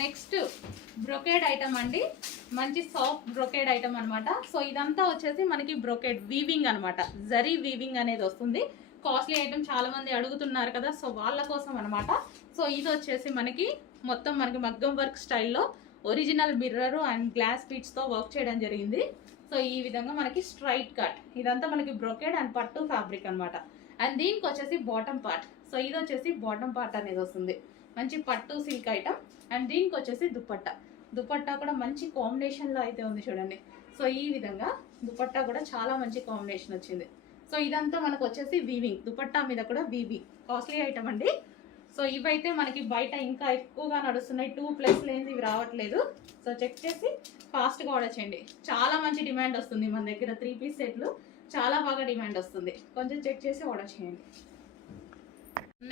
Next brocade item అండి, మంచి soft brocade item అనమాట. సో ఇదంతా వచ్చేసి మనకి బ్రొకేడ్ వీవింగ్ అనమాట, జరీ వీవింగ్ అనేది వస్తుంది. కాస్ట్లీ ఐటమ్ చాలా మంది అడుగుతున్నారు కదా, సో వాళ్ళ కోసం అనమాట. సో ఇది వచ్చేసి మనకి మొత్తం మనకి మగ్గం వర్క్ స్టైల్లో ఒరిజినల్ మిర్రర్ అండ్ గ్లాస్ బీడ్స్తో వర్క్ చేయడం జరిగింది. సో ఈ విధంగా మనకి స్ట్రైట్ కట్, ఇదంతా మనకి బ్రొకేడ్ అండ్ పట్టు ఫ్యాబ్రిక్ అనమాట. అండ్ దీనికి వచ్చేసి బాటమ్ పార్ట్, సో ఇది వచ్చేసి బాటమ్ పార్ట్ అనేది వస్తుంది, మంచి పట్టు సిల్క్ ఐటమ్. అండ్ దీనికి వచ్చేసి దుపట్టా, దుపట్టా కూడా మంచి కాంబినేషన్లో అయితే ఉంది చూడండి. సో ఈ విధంగా దుపట్టా కూడా చాలా మంచి కాంబినేషన్ వచ్చింది. సో ఇదంతా మనకు వచ్చేసి వీవింగ్, దుపట్టా మీద కూడా వీవింగ్, కాస్ట్లీ ఐటమ్ అండి. సో ఇవైతే మనకి బయట ఇంకా ఎక్కువగా నడుస్తున్నాయి, 2+ లేనిది ఇవి రావట్లేదు. సో చెక్ చేసి ఫాస్ట్గా ఆర్డర్ చేయండి. చాలా మంచి డిమాండ్ వస్తుంది మన దగ్గర, 3 పీస్ సెట్లు చాలా బాగా డిమాండ్ వస్తుంది, కొంచెం చెక్ చేసి ఆర్డర్ చేయండి.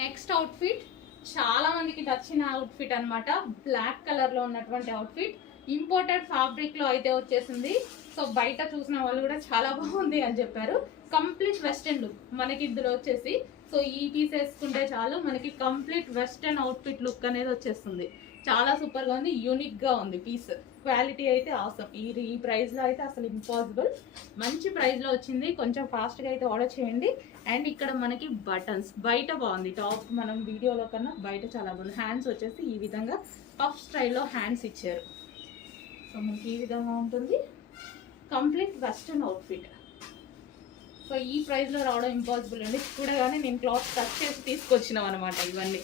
నెక్స్ట్ అవుట్ఫిట్ చాలా మందికి నచ్చిన అవుట్ఫిట్ అనమాట, బ్లాక్ కలర్లో ఉన్నటువంటి అవుట్ఫిట్. ఇంపోర్టెడ్ ఫ్యాబ్రిక్లో అయితే వచ్చేసింది. సో బయట చూసిన వాళ్ళు కూడా చాలా బాగుంది అని చెప్పారు. కంప్లీట్ వెస్టర్న్ లుక్ మనకి ఇందులో వచ్చేసి. సో ఈ పీస్ వేసుకుంటే చాలు మనకి కంప్లీట్ వెస్టర్న్ అవుట్ఫిట్ లుక్ అనేది వచ్చేస్తుంది. చాలా సూపర్గా ఉంది, యూనిక్గా ఉంది పీస్. క్వాలిటీ అయితే అవసరం, ఈ ప్రైస్లో అయితే అసలు ఇంపాసిబుల్. మంచి ప్రైస్లో వచ్చింది, కొంచెం ఫాస్ట్గా అయితే ఆర్డర్ చేయండి. అండ్ ఇక్కడ మనకి బటన్స్, బయట బాగుంది టాప్, మనం వీడియోలో కన్నా బయట చాలా బాగుంది. హ్యాండ్స్ వచ్చేసి ఈ విధంగా పఫ్ స్టైల్లో హ్యాండ్స్ ఇచ్చారు. సో మనకి ఈ విధంగా ఉంటుంది, కంప్లీట్ వెస్టర్న్ అవుట్ఫిట్. సో ఈ ప్రైస్లో రావడం ఇంపాసిబుల్ అండి, చూడగానే నేను క్లాత్ టచ్ చేసి తీసుకొచ్చినాం అనమాట ఇవన్నీ.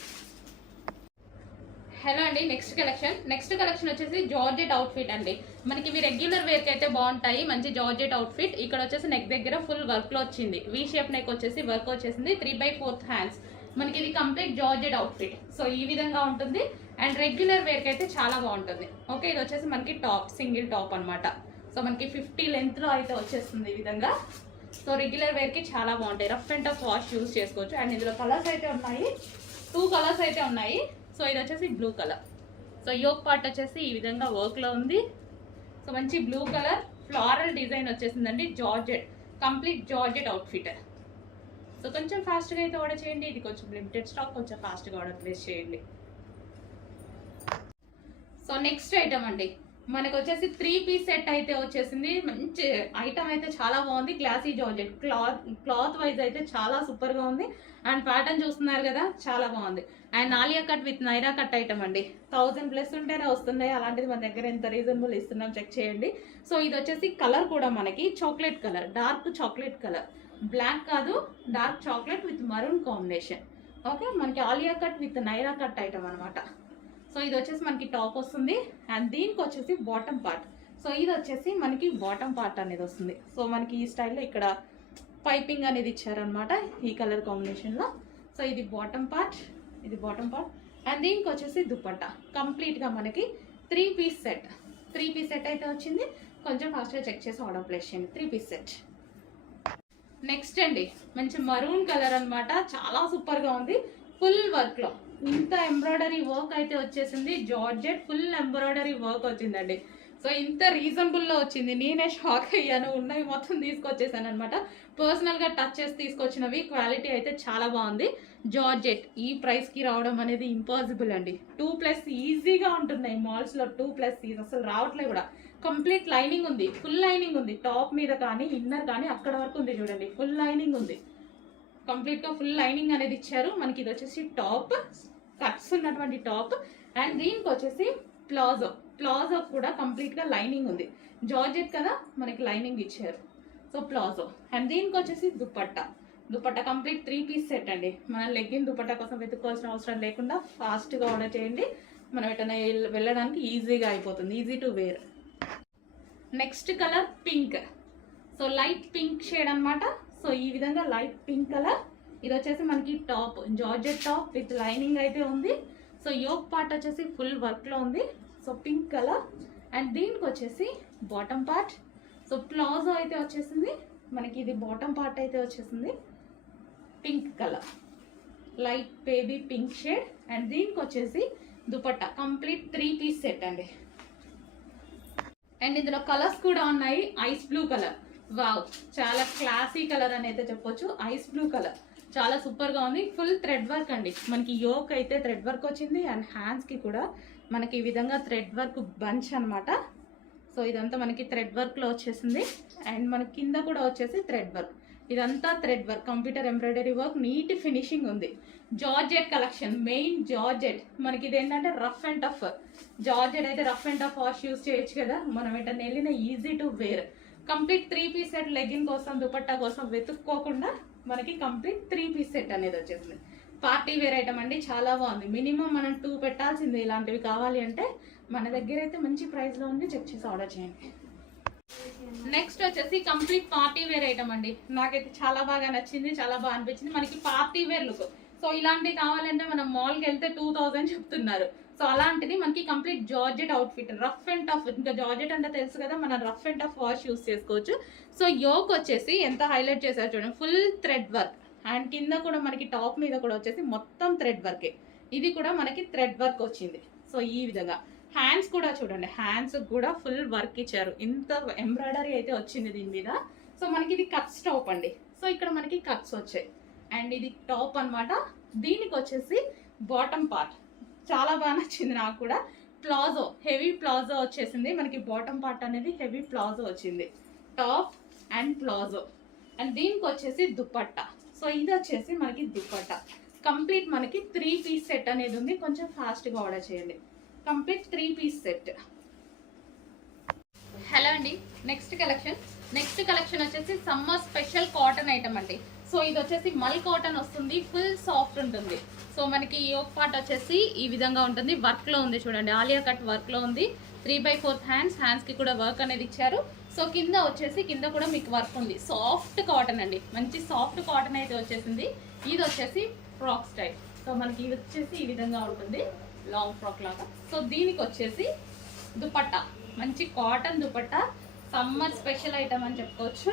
హలో అండి, నెక్స్ట్ కలెక్షన్ వచ్చేసి జార్జెట్ అవుట్ఫిట్ అండి. మనకి ఇవి రెగ్యులర్ వేర్కి అయితే బాగుంటాయి, మంచి జార్జెట్ అవుట్ఫిట్. ఇక్కడ వచ్చేసి నెక్ దగ్గర ఫుల్ వర్క్లో వచ్చింది, వీ షేప్ నెక్ వచ్చేసి వర్క్ వచ్చేసింది, 3/4 హ్యాండ్స్. మనకి ఇది కంప్లీట్ జార్జెట్ అవుట్ఫిట్. సో ఈ విధంగా ఉంటుంది అండ్ రెగ్యులర్ వేర్కి అయితే చాలా బాగుంటుంది. ఓకే, ఇది వచ్చేసి మనకి టాప్, సింగిల్ టాప్ అనమాట. సో మనకి 50 లెంత్లో అయితే వచ్చేస్తుంది ఈ విధంగా. సో రెగ్యులర్ వేర్కి చాలా బాగుంటాయి, rough and tough wash use చేసుకోవచ్చు. అండ్ ఇందులో కలర్స్ అయితే ఉన్నాయి, 2 కలర్స్ అయితే ఉన్నాయి. సో ఇది వచ్చేసి blue colour. So yoke part వచ్చేసి ఈ విధంగా వర్క్లో ఉంది. సో మంచి బ్లూ కలర్ ఫ్లారల్ డిజైన్ వచ్చేసిందండి, georgette, complete georgette outfit. So కొంచెం ఫాస్ట్గా అయితే ఆర్డర్ చేయండి, ఇది కొంచెం లిమిటెడ్ స్టాక్, కొంచెం ఫాస్ట్గా ఆర్డర్ ప్లేస్ చేయండి. సో నెక్స్ట్ ఐటమ్ అండి, మనకు వచ్చేసి 3 పీస్ సెట్ అయితే వచ్చేసింది. మంచి ఐటమ్ అయితే చాలా బాగుంది, గ్లాసీ జార్జెట్, క్లాత్ వైజ్ అయితే చాలా సూపర్గా ఉంది. అండ్ ప్యాటర్న్ చూస్తున్నారు కదా, చాలా బాగుంది. And Alia cut with Naira cut item అండి, 1000+ ఉంటేనే వస్తున్నాయి, అలాంటిది మన దగ్గర ఎంత రీజనబుల్ ఇస్తున్నాం చెక్ చేయండి. సో ఇది వచ్చేసి కలర్ కూడా మనకి chocolate colour, dark chocolate colour, black కాదు dark chocolate with maroon combination. Okay, మనకి Alia cut with Naira cut item అనమాట. సో ఇది వచ్చేసి మనకి టాప్ వస్తుంది అండ్ దీనికి వచ్చేసి బాటమ్ పార్ట్. సో ఇది వచ్చేసి మనకి బాటమ్ పార్ట్ అనేది వస్తుంది. సో మనకి ఈ స్టైల్లో ఇక్కడ పైపింగ్ అనేది ఇచ్చారనమాట ఈ కలర్ కాంబినేషన్లో. సో ఇది బాటమ్ పార్ట్, ఇది బాటమ్ పార్ట్. అండ్ దీనికి వచ్చేసి దుపట్టా, కంప్లీట్గా మనకి 3 పీస్ సెట్ అయితే వచ్చింది. కొంచెం ఫాస్ట్గా చెక్ చేసి ఆర్డర్ ప్లేస్ చేయండి, 3 పీస్ సెట్. నెక్స్ట్ అండి, మంచి మరూన్ కలర్ అనమాట, చాలా సూపర్గా ఉంది, ఫుల్ వర్క్లో ఇంత ఎంబ్రాయిడరీ వర్క్ అయితే వచ్చేసింది, జార్జెట్ ఫుల్ ఎంబ్రాయిడరీ వర్క్ వచ్చిందండి. సో ఇంత రీజనబుల్లో వచ్చింది, నేనే షాక్ అయ్యాను. ఉన్నవి మొత్తం తీసుకొచ్చేసాను అనమాట, పర్సనల్గా టచ్ చేసి తీసుకొచ్చినవి. క్వాలిటీ అయితే చాలా బాగుంది. జార్జెట్ ఈ ప్రైస్కి రావడం అనేది ఇంపాసిబుల్ అండి, 2+ ఈజీగా ఉంటున్నాయి మాల్స్లో, 2+ అసలు రావట్లే కూడా. కంప్లీట్ లైనింగ్ ఉంది, ఫుల్ లైనింగ్ ఉంది, టాప్ మీద కానీ ఇన్నర్ కానీ అక్కడ వరకు ఉంది చూడండి, ఫుల్ లైనింగ్ ఉంది, కంప్లీట్గా ఫుల్ లైనింగ్ అనేది ఇచ్చారు. మనకి ఇది వచ్చేసి టాప్, కట్స్ ఉన్నటువంటి టాప్. అండ్ దీనికి వచ్చేసి ప్లాజో కూడా కంప్లీట్గా లైనింగ్ ఉంది, జార్జెట్ కదా మనకి లైనింగ్ ఇచ్చారు. So palazzo. అండ్ దీనికి వచ్చేసి దుపట్టా కంప్లీట్ 3 పీస్ సెట్ అండి. మన లెగ్గిన్ దుపట్టా కోసం వెతుక్కోవాల్సిన అవసరం లేకుండా ఫాస్ట్గా ఆర్డర్ చేయండి, మనం ఎటైనా వెళ్ళడానికి ఈజీగా అయిపోతుంది, easy to wear. Next colour pink, so light pink shade అనమాట. సో ఈ విధంగా లైట్ పింక్ కలర్, ఇది వచ్చేసి మనకి top, georgette top with lining అయితే ఉంది. సో యోక్ పార్ట్ వచ్చేసి ఫుల్ వర్క్లో ఉంది, సో పింక్ కలర్. అండ్ దీనికి వచ్చేసి బాటమ్ పార్ట్, సో ప్లాజో అయితే వచ్చేసింది మనకి, ఇది బాటమ్ పార్ట్ అయితే వచ్చేసింది pink colour, light baby pink shade. And దీనికి వచ్చేసి దుపట్టా కంప్లీట్ 3 పీస్ సెట్ అండి. అండ్ ఇందులో కలర్స్ కూడా ఉన్నాయి, ఐస్ బ్లూ కలర్, వావ్ చాలా క్లాసీ కలర్ అని అయితే చెప్పొచ్చు, ఐస్ బ్లూ కలర్ చాలా సూపర్గా ఉంది. ఫుల్ థ్రెడ్ వర్క్ అండి, మనకి యోక్ అయితే థ్రెడ్ వర్క్ వచ్చింది అండ్ హ్యాండ్స్కి కూడా మనకి ఈ విధంగా థ్రెడ్ వర్క్ బంచ్ అనమాట. సో ఇదంతా మనకి థ్రెడ్ వర్క్లో వచ్చేసింది. అండ్ మనకి కింద కూడా వచ్చేసి థ్రెడ్ వర్క్, ఇదంతా thread work, computer embroidery work, neat finishing ఉంది. Georgette collection, main georgette. మనకి ఇది ఏంటంటే రఫ్ అండ్ టఫ్ జార్జెట్ అయితే rough and tough wash use చేయొచ్చు కదా, మనం ఏంటంటే వెళ్ళిన easy to wear. Complete 3 piece set, legging కోసం దుపట్టా కోసం వెతుక్కోకుండా మనకి కంప్లీట్ 3 పీస్ సెట్ అనేది వచ్చేసింది. పార్టీ వేర్ ఐటమ్ అండి, చాలా బాగుంది. మినిమం మనం 2 పెట్టాల్సింది ఇలాంటివి కావాలి అంటే. మన దగ్గర అయితే మంచి ప్రైస్లో ఉంది, చెక్ చేసి ఆర్డర్ చేయండి. నెక్స్ట్ వచ్చేసి కంప్లీట్ పార్టీ వేర్ ఐటమ్ అండి. నాకైతే చాలా బాగా నచ్చింది, చాలా బాగా అనిపించింది. మనకి పార్టీ వేర్ లుక్. సో ఇలాంటివి కావాలంటే మనం మాల్కి వెళ్తే 2000 చెప్తున్నారు. సో అలాంటిది మనకి complete georgette outfit, rough and tough. ఇంకా జార్జెట్ అంటే తెలుసు కదా, మనం rough and tough wash use చేసుకోవచ్చు. సో యోక్ వచ్చేసి ఎంత హైలైట్ చేశారు చూడండి, ఫుల్ థ్రెడ్ వర్క్. అండ్ కింద కూడా మనకి టాప్ మీద కూడా వచ్చేసి మొత్తం థ్రెడ్ వర్కే. ఇది కూడా మనకి థ్రెడ్ వర్క్ వచ్చింది. సో ఈ విధంగా హ్యాండ్స్ కూడా చూడండి, హ్యాండ్స్ కూడా ఫుల్ వర్క్ ఇచ్చారు. ఇంత ఎంబ్రాయిడరీ అయితే వచ్చింది దీని మీద. సో మనకి ఇది కట్స్ టాప్ అండి. సో ఇక్కడ మనకి కట్స్ వచ్చాయి. అండ్ ఇది టాప్ అన్నమాట. దీనికి వచ్చేసి బాటమ్ పార్ట్ చాలా బాగా నచ్చింది నాకు కూడా. ప్లాజో, హెవీ ప్లాజో వచ్చేసింది మనకి. బాటమ్ పార్ట్ అనేది హెవీ ప్లాజో వచ్చింది, టాప్ అండ్ ప్లాజో. అండ్ దీనికి వచ్చేసి దుపట్టా. సో ఇది వచ్చేసి మనకి దుపట్టా. కంప్లీట్ మనకి 3 పీస్ సెట్ అనేది ఉంది. కొంచెం ఫాస్ట్గా ఆర్డర్ చేయండి. Complete 3 piece set. హలో అండి, నెక్స్ట్ కలెక్షన్ వచ్చేసి సమ్మర్ స్పెషల్ కాటన్ ఐటమ్ అండి. సో ఇది వచ్చేసి మల్ కాటన్ వస్తుంది, ఫుల్ సాఫ్ట్ ఉంటుంది. సో మనకి యోక్ పార్ట్ వచ్చేసి ఈ విధంగా ఉంటుంది, వర్క్లో ఉంది చూడండి, ఆలియా కట్ వర్క్లో ఉంది. 3/4 హ్యాండ్స్కి కూడా వర్క్ అనేది ఇచ్చారు. సో కింద వచ్చేసి కింద కూడా మీకు వర్క్ ఉంది. సాఫ్ట్ కాటన్ అండి, మంచి సాఫ్ట్ కాటన్ అయితే వచ్చేసింది. ఇది వచ్చేసి ఫ్రాక్ స్టైల్. సో మనకి ఇది వచ్చేసి ఈ విధంగా ఉంటుంది, లాంగ్ ఫ్రాక్ లాగా. సో దీనికి వచ్చేసి దుపట్టా, మంచి cotton dupatta, summer special item అని చెప్పుకోవచ్చు.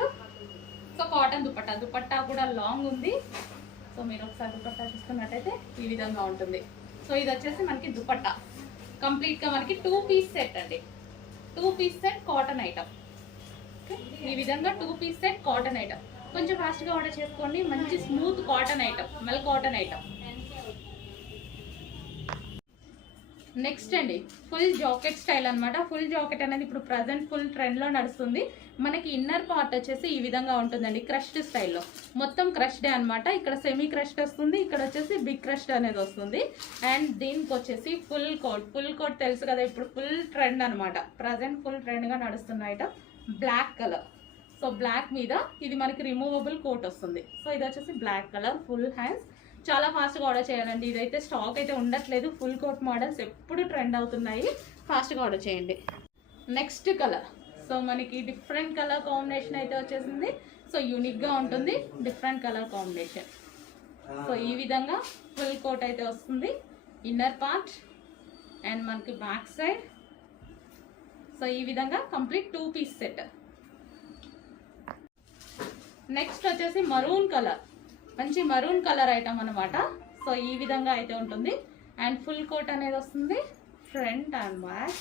సో కాటన్ దుపట్టా కూడా లాంగ్ ఉంది. సో మీరు ఒకసారి దుపట్టా చూసుకున్నట్టయితే ఈ విధంగా ఉంటుంది. సో ఇది వచ్చేసి మనకి దుపట్టా కంప్లీట్గా మనకి 2 పీస్ సెట్ అండి. 2 పీస్ సెట్ కాటన్ ఐటమ్. ఈ విధంగా 2 పీస్ సెట్ కాటన్ ఐటమ్. కొంచెం ఫాస్ట్గా ఆర్డర్ చేసుకోండి. మంచి స్మూత్ కాటన్ ఐటమ్, మల్ కాటన్ ఐటమ్. నెక్స్ట్ అండి ఫుల్ జాకెట్ స్టైల్ అనమాట. ఫుల్ జాకెట్ అనేది ఇప్పుడు ప్రజెంట్ ఫుల్ ట్రెండ్లో నడుస్తుంది. మనకి ఇన్నర్ పార్ట్ వచ్చేసి ఈ విధంగా ఉంటుందండి, క్రష్డ్ స్టైల్లో. మొత్తం క్రష్డే అనమాట. ఇక్కడ సెమీ క్రష్డ్ వస్తుంది, ఇక్కడ వచ్చేసి బిగ్ క్రష్డ్ అనేది వస్తుంది. అండ్ దీనికి వచ్చేసి ఫుల్ కోట్ తెలుసు కదా, ఇప్పుడు ఫుల్ ట్రెండ్ అనమాట. ప్రజెంట్ ఫుల్ ట్రెండ్గా నడుస్తున్న item black colour. So black మీద ఇది మనకి రిమూవబుల్ కోట్ వస్తుంది. సో ఇది వచ్చేసి బ్లాక్ కలర్, ఫుల్ హ్యాండ్స్. చాలా ఫాస్ట్గా ఆర్డర్ చేయాలండి. ఇదైతే స్టాక్ అయితే ఉండట్లేదు. ఫుల్ కోట్ మోడల్స్ ఎప్పుడు ట్రెండ్ అవుతున్నాయి, ఫాస్ట్గా ఆర్డర్ చేయండి. నెక్స్ట్ కలర్, సో మనకి డిఫరెంట్ కలర్ కాంబినేషన్ అయితే వచ్చేసింది. సో యూనిక్గా ఉంటుంది, డిఫరెంట్ కలర్ కాంబినేషన్. సో ఈ విధంగా ఫుల్ కోట్ అయితే వస్తుంది, ఇన్నర్ పార్ట్ అండ్ మనకి బ్యాక్ సైడ్. సో ఈ విధంగా కంప్లీట్ 2 పీస్ సెట్. నెక్స్ట్ వచ్చేసి మరూన్ కలర్, మంచి మరూన్ కలర్ ఐటమ్ అనమాట. సో ఈ విధంగా అయితే ఉంటుంది. అండ్ ఫుల్ కోట్ అనేది వస్తుంది, ఫ్రంట్ అండ్ బ్యాక్.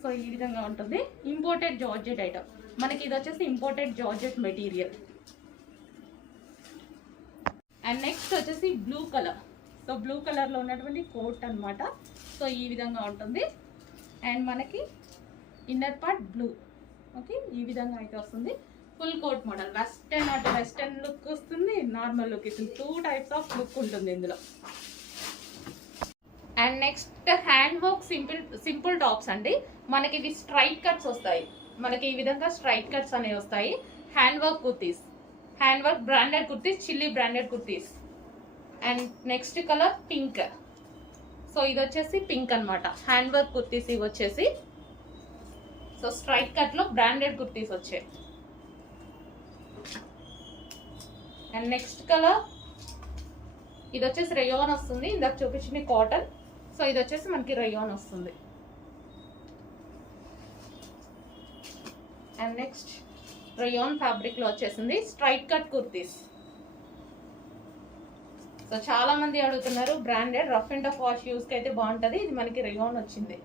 సో ఈ విధంగా ఉంటుంది. ఇంపోర్టెడ్ జార్జెట్ ఐటమ్ మనకి. ఇది వచ్చేసి imported georgette material. And next వచ్చేసి బ్లూ కలర్. సో బ్లూ కలర్లో ఉన్నటువంటి కోట్ అనమాట. సో ఈ విధంగా ఉంటుంది. అండ్ మనకి ఇన్నర్ పార్ట్ బ్లూ. ఓకే, ఈ విధంగా అయితే వస్తుంది. Full coat model, western look వస్తుంది, నార్మల్ లుక్ ఇస్తుంది. 2 టైప్స్ ఆఫ్ లుక్ ఉంటుంది ఇందులో. And next hand work simple tops అండి. మనకి ఇవి స్ట్రైట్ కట్స్ వస్తాయి. మనకి ఈ విధంగా స్ట్రైట్ కట్స్ అనేవి వస్తాయి. Hand work kurtis, hand work branded kurtis, chilli branded kurtis. And next colour pink. So ఇది వచ్చేసి పింక్ అనమాట. హ్యాండ్ వర్క్ కుర్తీస్ ఇవి వచ్చేసి. సో స్ట్రైట్ కట్లో బ్రాండెడ్ కుర్తీస్ వచ్చాయి. అండ్ నెక్స్ట్ కలర్ ఇది వచ్చేసి రేయాన్ వస్తుంది. ఇందాక చూపించింది కాటన్. సో ఇది వచ్చేసి మనకి రేయాన్ వస్తుంది. అండ్ నెక్స్ట్ రేయాన్ ఫ్యాబ్రిక్ లో వచ్చేసింది స్ట్రైట్ కట్ కుర్తీస్. సో చాలా మంది అడుగుతున్నారు, branded rough and tough wash use కి అయితే బాగుంటది. ఇది మనకి రేయాన్ వచ్చింది.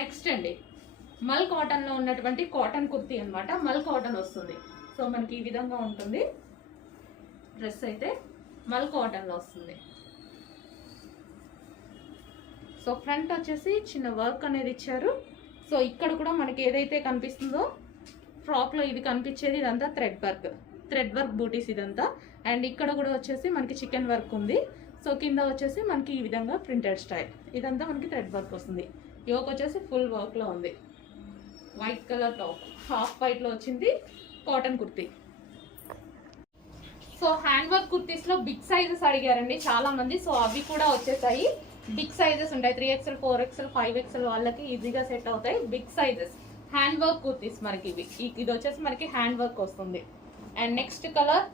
నెక్స్ట్ అండి మల్ కాటన్ లో ఉన్నటువంటి కాటన్ కుర్తీ అనమాట. మల్ కాటన్ వస్తుంది. సో మనకి ఈ విధంగా ఉంటుంది డ్రెస్ అయితే. మల్ కాటన్లో వస్తుంది. సో ఫ్రంట్ వచ్చేసి చిన్న వర్క్ అనేది ఇచ్చారు. సో ఇక్కడ కూడా మనకి ఏదైతే కనిపిస్తుందో ఫ్రాక్లో ఇది కనిపించేది ఇదంతా థ్రెడ్ వర్క్ బూటీస్ ఇదంతా. అండ్ ఇక్కడ కూడా వచ్చేసి మనకి చికెన్ వర్క్ ఉంది. సో కింద వచ్చేసి మనకి ఈ విధంగా ప్రింటెడ్ స్టైల్ ఇదంతా మనకి థ్రెడ్ వర్క్ వస్తుంది. యోక్ వచ్చేసి ఫుల్ వర్క్లో ఉంది. వైట్ కలర్ టాప్, హాఫ్ వైట్లో వచ్చింది, cotton kurti. So hand work కుర్తీస్లో బిగ్ సైజెస్ అడిగారండి చాలా మంది. సో అవి కూడా వచ్చేసాయి. బిగ్ సైజెస్ ఉంటాయి, 3XL 4XL 5XL వాళ్ళకి ఈజీగా సెట్ అవుతాయి. Big sizes hand work kurtis మనకి ఇవి. ఇది వచ్చేసి మనకి హ్యాండ్ వర్క్ వస్తుంది. And next colour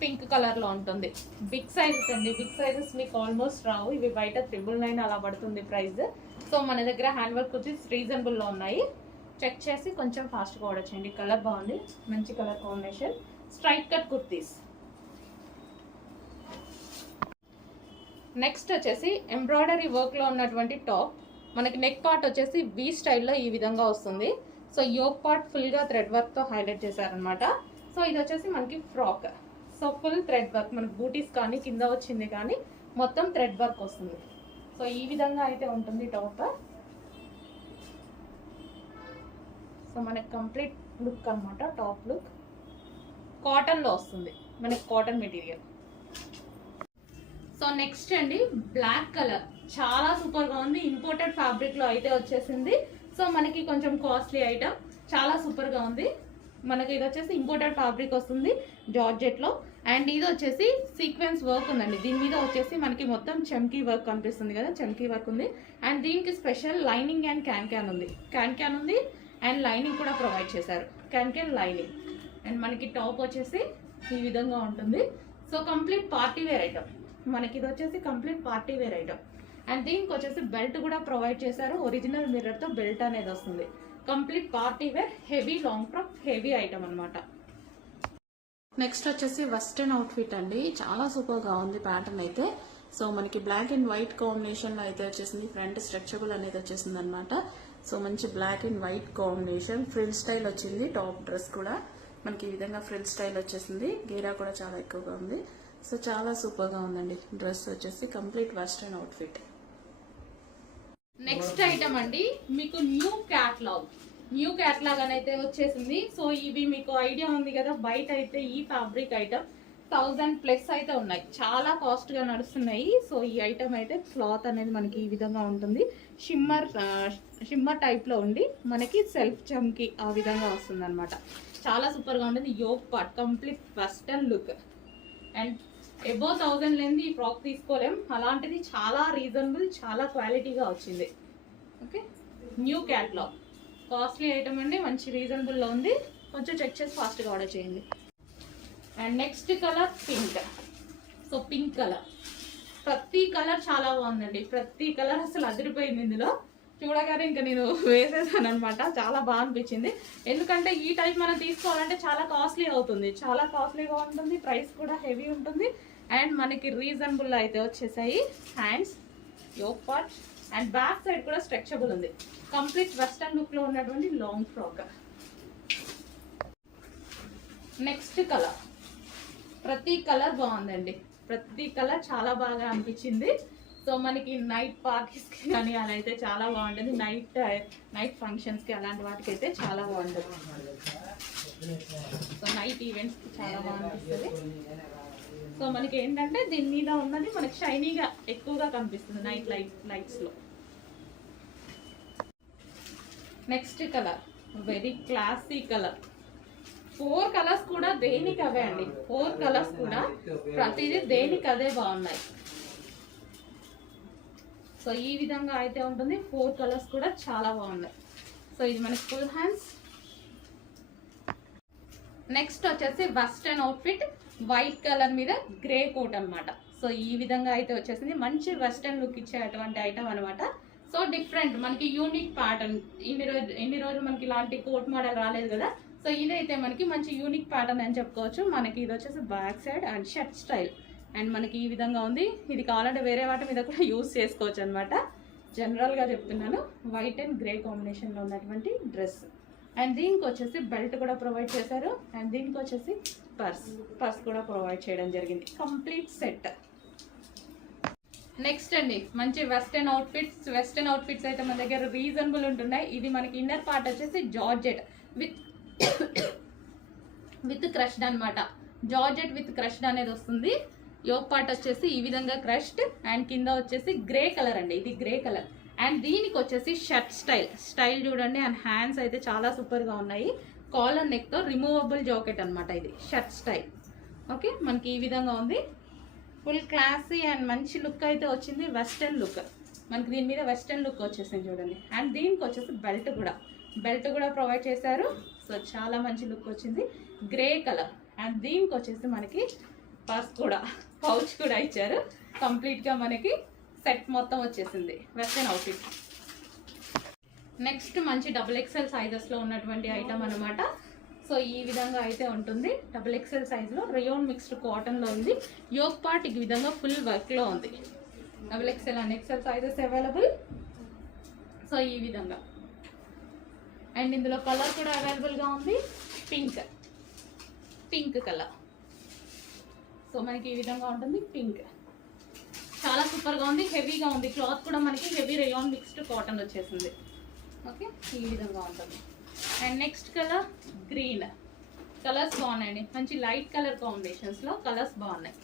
pink colour లో ఉంటుంది. బిగ్ సైజెస్ అండి. బిగ్ సైజెస్ మీకు ఆల్మోస్ట్ రావు, ఇవి బయట 999 అలా పడుతుంది ప్రైస్. సో మన దగ్గర హ్యాండ్ వర్క్ కుర్తీస్ రీజనబుల్లో ఉన్నాయి. చెక్ చేసి కొంచెం ఫాస్ట్గా ఆర్డర్ చేయండి. కలర్ బాగుంది, మంచి colour combination. Straight cut kurtis. Next వచ్చేసి ఎంబ్రాయిడరీ వర్క్లో ఉన్నటువంటి టాప్. మనకి నెక్ పార్ట్ వచ్చేసి వి స్టైల్లో ఈ విధంగా వస్తుంది. సో యోక్ పార్ట్ ఫుల్గా థ్రెడ్ వర్క్తో హైలైట్ చేశారనమాట. సో ఇది వచ్చేసి మనకి frock. So full thread work, మనకి బూటీస్ కానీ కింద వచ్చింది కానీ మొత్తం థ్రెడ్ వర్క్ వస్తుంది. సో ఈ విధంగా అయితే ఉంటుంది టాప్. సో మనకి కంప్లీట్ లుక్ అనమాట, టాప్ లుక్. కాటన్లో వస్తుంది, మనకి కాటన్ మెటీరియల్. సో నెక్స్ట్ అండి బ్లాక్ కలర్, చాలా సూపర్గా ఉంది. ఇంపోర్టెడ్ ఫ్యాబ్రిక్లో అయితే వచ్చేసింది. సో మనకి కొంచెం కాస్ట్లీ ఐటమ్, చాలా సూపర్గా ఉంది. మనకి ఇది వచ్చేసి ఇంపోర్టెడ్ ఫ్యాబ్రిక్ వస్తుంది జార్జెట్లో. అండ్ ఇది వచ్చేసి సీక్వెన్స్ వర్క్ ఉందండి. దీని మీద వచ్చేసి మనకి మొత్తం చమ్కీ వర్క్ కనిపిస్తుంది కదా, చమ్కీ వర్క్ ఉంది. అండ్ దీనికి స్పెషల్ లైనింగ్ అండ్ క్యాన్ ఉంది. క్యాన్ ఉంది అండ్ లైనింగ్ కూడా ప్రొవైడ్ చేశారు. Can lining. అండ్ మనకి టాప్ వచ్చేసి ఈ విధంగా ఉంటుంది. So complete party wear item. మనకి ఇది వచ్చేసి complete party wear item. And దీనికి వచ్చేసి బెల్ట్ కూడా ప్రొవైడ్ చేశారు. ఒరిజినల్ మిర్రర్తో బెల్ట్ అనేది వస్తుంది. Complete party wear, heavy long frock, heavy item అనమాట. నెక్స్ట్ వచ్చేసి వెస్టర్న్ అవుట్ఫిట్ అండి. చాలా సూపర్గా ఉంది ప్యాటర్న్ అయితే. సో మనకి బ్లాక్ అండ్ వైట్ కాంబినేషన్లో అయితే వచ్చేసింది. ఫ్రంట్ స్ట్రెచబుల్ అనేది వచ్చేసింది అనమాట. సో మంచి black and white combination. Frill style వచ్చింది. టాప్ డ్రెస్ కూడా మనకి ఈ విధంగా ఫ్రిల్ స్టైల్ వచ్చేసింది. గేరా కూడా చాలా ఎక్కువగా ఉంది. సో చాలా సూపర్గా ఉందండి డ్రెస్ వచ్చేసి. Complete western outfit. Next item అండి, మీకు న్యూ క్యాట్లాగ్ అని అయితే వచ్చేసింది. సో ఇవి మీకు ఐడియా ఉంది కదా, బయట అయితే ఈ ఫ్యాబ్రిక్ ఐటమ్ 1000+ అయితే ఉన్నాయి, చాలా కాస్ట్గా నడుస్తున్నాయి. సో ఈ ఐటమ్ అయితే క్లాత్ అనేది మనకి ఈ విధంగా ఉంటుంది. షిమ్మర్ టైప్లో ఉండి మనకి సెల్ఫ్ చమ్కి ఆ విధంగా వస్తుంది అనమాట. చాలా సూపర్గా ఉంటుంది. Yoke part complete western look. And above 1000 లేనిది ఈ ఫ్రాక్ తీసుకోలేం, అలాంటిది చాలా రీజనబుల్, చాలా క్వాలిటీగా వచ్చింది. Okay, new catalogue, costly item అండి, మంచి రీజనబుల్లో ఉంది. కొంచెం చెక్ చేసి ఫాస్ట్గా ఆర్డర్ చేయండి. And next colour pink. So pink colour, ప్రతి కలర్ చాలా బాగుందండి. ప్రతి కలర్ అసలు అదిరిపోయింది. ఇందులో చూడగానే ఇంకా నేను వేసేసాను అనమాట. చాలా బాగా అనిపించింది. ఎందుకంటే ఈ టైప్ మనం తీసుకోవాలంటే చాలా కాస్ట్లీ అవుతుంది, చాలా కాస్ట్లీగా ఉంటుంది. ప్రైస్ కూడా హెవీ ఉంటుంది. అండ్ మనకి రీజనబుల్ అయితే వచ్చేసాయి. Hands, yoke part and back side కూడా స్ట్రెచబుల్ ఉంది. కంప్లీట్ వెస్టర్న్ లుక్లో ఉన్నటువంటి లాంగ్ ఫ్రాక్. నెక్స్ట్ కలర్, ప్రతి కలర్ బాగుందండి. ప్రతి కలర్ చాలా బాగా అనిపించింది. సో మనకి నైట్ పార్టీస్కి కానీ అలా అయితే చాలా బాగుంటుంది. నైట్ ఫంక్షన్స్కి అలాంటి వాటికి అయితే చాలా బాగుంటుంది. సో నైట్ ఈవెంట్స్కి చాలా బాగా అనిపిస్తుంది. సో మనకి ఏంటంటే దీని మీద ఉన్నది మనకి షైనీగా ఎక్కువగా కనిపిస్తుంది నైట్ లైట్స్లో. Next colour very classy colour. 4 colours కూడా దేనికి అవే అండి. 4 కలర్స్ కూడా ప్రతిదీ దేనికి అదే బాగున్నాయి. సో ఈ విధంగా అయితే ఉంటుంది. 4 కలర్స్ కూడా చాలా బాగున్నాయి. సో ఇది మనకి ఫుల్ హ్యాండ్స్. నెక్స్ట్ వచ్చేసి వెస్టర్న్ అవుట్ఫిట్, వైట్ కలర్ మీద గ్రే కోట్ అనమాట. సో ఈ విధంగా అయితే వచ్చేసింది. మంచి వెస్టర్న్ లుక్ ఇచ్చేటువంటి ఐటమ్ అనమాట. సో డిఫరెంట్, మనకి యూనిక్ ప్యాటర్న్. ఇన్ని రోజులు మనకి ఇలాంటి కోట్ మోడల్ రాలేదు కదా. సో ఇదైతే మనకి మంచి యూనిక్ ప్యాటర్న్ అని చెప్పుకోవచ్చు. మనకి ఇది వచ్చేసి back side and shirt style. And మనకి ఈ విధంగా ఉంది. ఇది కావాలంటే వేరే వాటి మీద కూడా యూజ్ చేసుకోవచ్చు అనమాట. జనరల్గా చెప్తున్నాను. వైట్ అండ్ గ్రే కాంబినేషన్లో ఉన్నటువంటి డ్రెస్. అండ్ దీనికి వచ్చేసి బెల్ట్ కూడా ప్రొవైడ్ చేశారు. అండ్ దీనికి వచ్చేసి పర్స్ కూడా ప్రొవైడ్ చేయడం జరిగింది. Complete set. నెక్స్ట్ అండి మంచి వెస్టర్న్ అవుట్ఫిట్స్ అయితే మన దగ్గర రీజనబుల్ ఉంటున్నాయి. ఇది మనకి ఇన్నర్ పార్ట్ వచ్చేసి జార్జెట్ విత్ క్రష్డ్ అనమాట. జార్జెట్ విత్ క్రష్డ్ అనేది వస్తుంది. యోక్ పార్ట్ వచ్చేసి ఈ విధంగా క్రష్డ్ అండ్ కింద వచ్చేసి గ్రే కలర్ అండి, ఇది గ్రే కలర్. అండ్ దీనికి వచ్చేసి షర్ట్ స్టైల్ చూడండి. అండ్ హ్యాండ్స్ అయితే చాలా సూపర్గా ఉన్నాయి. కాలర్ నెక్తో రిమూవబుల్ జాకెట్ అనమాట, ఇది షర్ట్ స్టైల్. ఓకే, మనకి ఈ విధంగా ఉంది. ఫుల్ క్లాసీ అండ్ మంచి లుక్ అయితే వచ్చింది. వెస్టర్న్ లుక్ మనకి దీని మీద వెస్టర్న్ లుక్ వచ్చేసింది చూడండి. అండ్ దీనికి వచ్చేసి బెల్ట్ కూడా ప్రొవైడ్ చేశారు. సో చాలా మంచి లుక్ వచ్చింది, గ్రే కలర్. అండ్ దీనికి వచ్చేసి మనకి పర్స్ కూడా, పౌచ్ కూడా ఇచ్చారు. కంప్లీట్గా మనకి సెట్ మొత్తం వచ్చేసింది వెస్టర్న్ అవుట్ఫిట్. నెక్స్ట్ మంచి XXL సైజెస్లో ఉన్నటువంటి ఐటమ్ అనమాట. సో ఈ విధంగా అయితే ఉంటుంది. XXL సైజ్లో రేయాన్ మిక్స్డ్ కాటన్లో ఉంది. యోక్ పార్ట్ ఈ విధంగా ఫుల్ వర్క్లో ఉంది. XXL and XL sizes available. So ఈ విధంగా. అండ్ ఇందులో కలర్ కూడా అవైలబుల్గా ఉంది, పింక్ కలర్. సో మనకి ఈ విధంగా ఉంటుంది, పింక్. చాలా సూపర్గా ఉంది, హెవీగా ఉంది. క్లాత్ కూడా మనకి హెవీ రేయాన్ మిక్స్డ్ కాటన్ వచ్చేసింది. ఓకే, ఈ విధంగా ఉంటుంది. And next colour green. Colours బాగున్నాయండి, మంచి లైట్ కలర్ కాంబినేషన్స్లో కలర్స్ బాగున్నాయి.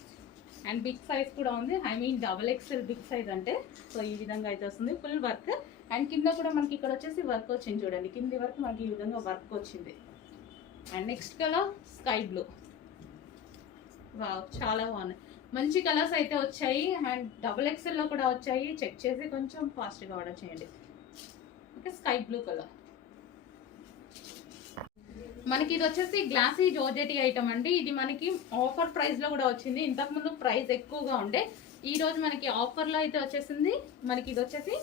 అండ్ బిగ్ సైజ్ కూడా ఉంది, XXL బిగ్ సైజ్ అంటే. సో ఈ విధంగా అయితే వస్తుంది, ఫుల్ వర్క్. అండ్ కింద కూడా మనకి ఇక్కడ వచ్చేసి వర్క్ వచ్చింది చూడండి, కింది వరకు మనకి ఈ విధంగా వర్క్ వచ్చింది. And next colour sky blue. Wow, చాలా బాగున్నాయి, మంచి కలర్స్ అయితే వచ్చాయి. అండ్ XXLలో కూడా వచ్చాయి. చెక్ చేసి కొంచెం ఫాస్ట్గా ఆర్డర్ చేయండి. Okay, sky blue colour. మనకి ఇది వచ్చేసి గ్లాసీ జార్జెటీ ఐటమ్ అండి. ఇది మనకి ఆఫర్ ప్రైస్లో కూడా వచ్చింది. ఇంతకుముందు ప్రైస్ ఎక్కువగా ఉండే, ఈరోజు మనకి ఆఫర్లో అయితే వచ్చేసింది. మనకి ఇది వచ్చేసి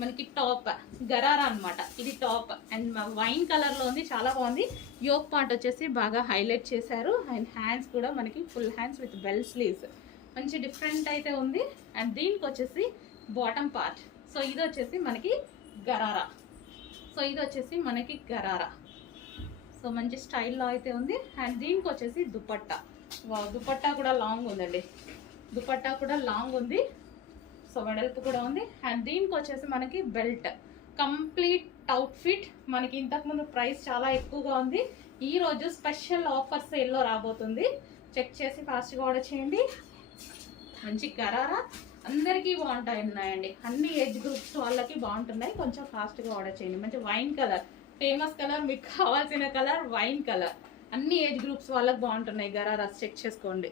మనకి టాప్ గరారా అనమాట, ఇది టాప్. అండ్ వైన్ కలర్లో ఉంది, చాలా బాగుంది. యోక్ పార్ట్ వచ్చేసి బాగా హైలైట్ చేశారు. అండ్ హ్యాండ్స్ కూడా మనకి full hands with bell sleeves, మంచి డిఫరెంట్ అయితే ఉంది. అండ్ దీనికి వచ్చేసి బాటమ్ పార్ట్. సో ఇది వచ్చేసి మనకి గరారా. సో మంచి స్టైల్లో అయితే ఉంది. అండ్ దీనికి వచ్చేసి దుపట్టా. దుపట్టా కూడా లాంగ్ ఉందండి, దుపట్టా కూడా లాంగ్ ఉంది. సో వెడల్పు కూడా ఉంది. అండ్ దీనికి వచ్చేసి మనకి బెల్ట్. Complete outfit. మనకి ఇంతకుముందు ప్రైస్ చాలా ఎక్కువగా ఉంది, ఈరోజు స్పెషల్ ఆఫర్ సేల్లో రాబోతుంది. చెక్ చేసి ఫాస్ట్గా ఆర్డర్ చేయండి. మంచి గరారా అందరికీ బాగుంటాయి, అన్ని ఏజ్ గ్రూప్స్ వాళ్ళకి బాగుంటున్నాయి. కొంచెం ఫాస్ట్గా ఆర్డర్ చేయండి. మంచి వైన్ కలర్, ఫేమస్ కలర్, మీకు కావాల్సిన కలర్ వైన్ కలర్. అన్ని ఏజ్ గ్రూప్స్ వాళ్ళకి బాగుంటున్నాయి గరారాస్. చెక్ చేసుకోండి.